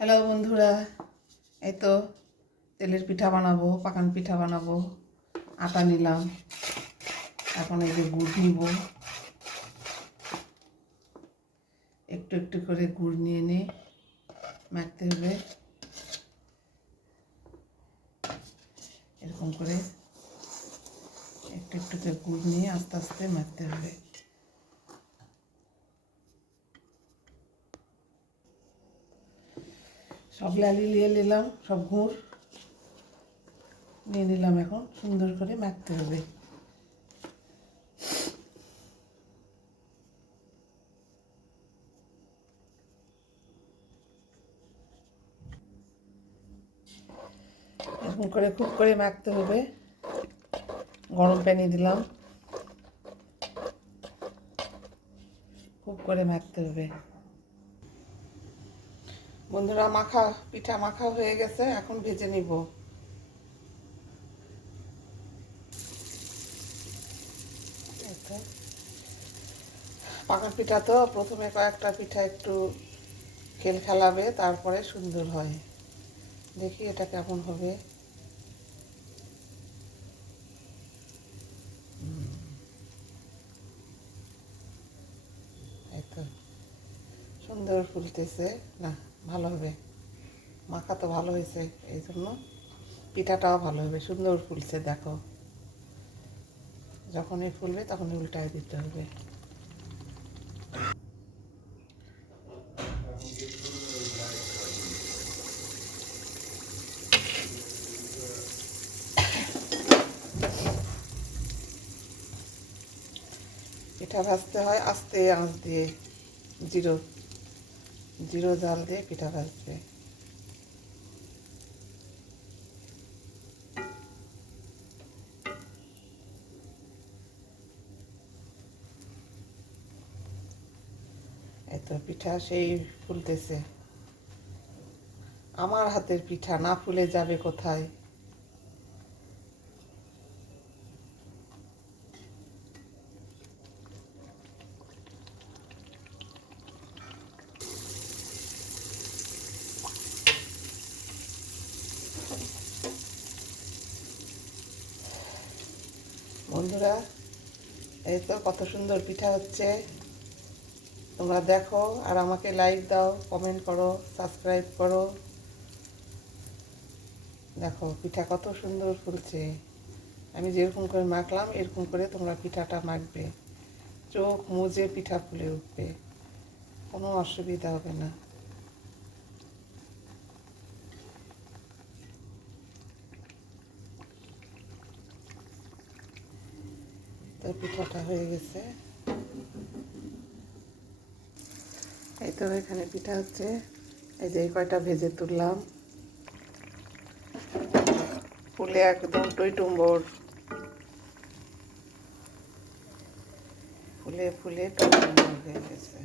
Hello বন্ধুরা। এই তো তেলের পিঠা বানাবো, পাকান পিঠা বানাবো, আটা নিলাম। এখন এই যে গুড় নিব। একটু একটু করে গুড় নিয়ে নিয়ে মাখতে হবে। এরকম করে একটু একটু করে গুড় নিয়ে আস্তে আস্তে মাখতে হবে। সব লালি নিয়ে নিলাম, সব গুড়। নিয়ে নিলাম এখন, সুন্দর করে মাখতে হবে। এরকম করে খুব করে মাখতে হবে। গরম পানি দিলাম। খুব করে মাখতে হবে। বন্ধুরা, মাখা, পিঠা মাখা হয়ে গেছে, এখন ভেজে নিব। পাকা পিঠা তো, প্রথমে কয়েকটা পিঠা একটু খেল খেলাবে, তারপরে সুন্দর হয়। দেখি এটা কেমন হবে। তো। সুন্দর ফুলতেছে। না, ভালো হবে। মাখা তো ভালো হয়েছে এই জন্য পিঠাটাও ভালো হবে। সুন্দর ফুলছে, দেখো। যখনই ফুলবে তখনই উল্টায় দিতে হবে। পিঠা ভাজতে হয় আস্তে আঁচ দিয়ে, জিরো। জিরো জাল দিয়ে পিঠা ভাজবে। এত পিঠা সেই ফুলতেছে। আমার হাতের পিঠা না ফুলে যাবে কোথায়? বন্ধুরা, এই তো কত সুন্দর পিঠা হচ্ছে। তোমরা দেখো আর আমাকে লাইক দাও কমেন্ট করো সাবস্ক্রাইব করো। দেখো পিঠা কত সুন্দর ফুলছে। আমি যেরকম করে মাখলাম, এরকম করে তোমরা পিঠাটা মাখবে। চোখ মুজে পিঠা ফুলে উঠবে। কোনো অসুবিধা হবে না। পিঠাটা হয়ে গেছে। এই তো এখানে পিঠা হচ্ছে। এই যে কয়টা ভেজে তুললাম। ফুলে একদম টইটুম্বর। ফুলে ফুলে টইটুম্বর হয়ে গেছে।